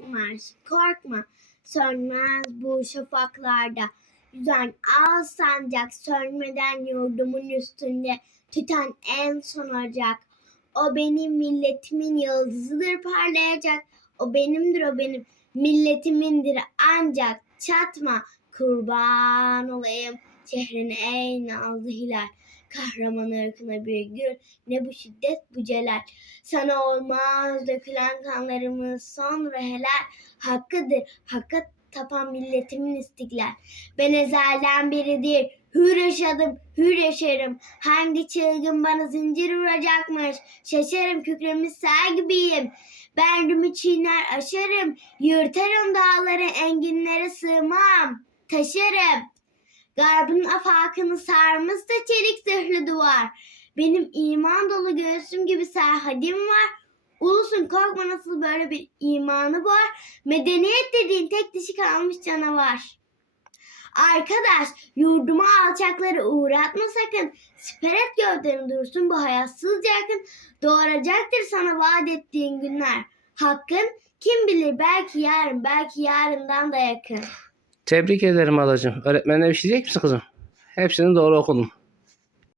Marşı korkma. Sönmez bu şafaklarda. Yüzen al sancak. Sönmeden yurdumun üstünde tüten en son ocak. O benim milletimin yıldızıdır parlayacak. O benimdir o benim milletimindir. Ancak çatma. Kurban olayım şehrine ey nazlı hilal. Kahraman ırkına bir gül ne bu şiddet bu celal. Sana olmaz dökülen kanlarımız sonra helal hakkıdır. Hakka tapan milletimin istiklal. Ben ezelden beridir. Hür yaşadım, hür yaşarım. Hangi çılgın bana zincir vuracakmış? Şaşarım kükremiş sel gibiyim. Ben rümü çiğner aşarım. Yırtarım dağları enginlere sığmam. Taşırım. Garbın afakını sarmış da çelik zırhlı duvar. Benim iman dolu göğsüm gibi serhadim var. Ulusun korkma nasıl böyle bir imanı var. Medeniyet dediğin tek dişi kalmış canavar. Arkadaş yurduma alçakları uğratma sakın. Siper et gövdeni dursun bu hayatsızca yakın. Doğuracaktır sana vaat ettiğin günler. Hakkın kim bilir belki yarın belki yarından da yakın. Tebrik ederim halacığım. Öğretmenine bir şey diyecek misin kızım? Hepsini doğru okudum.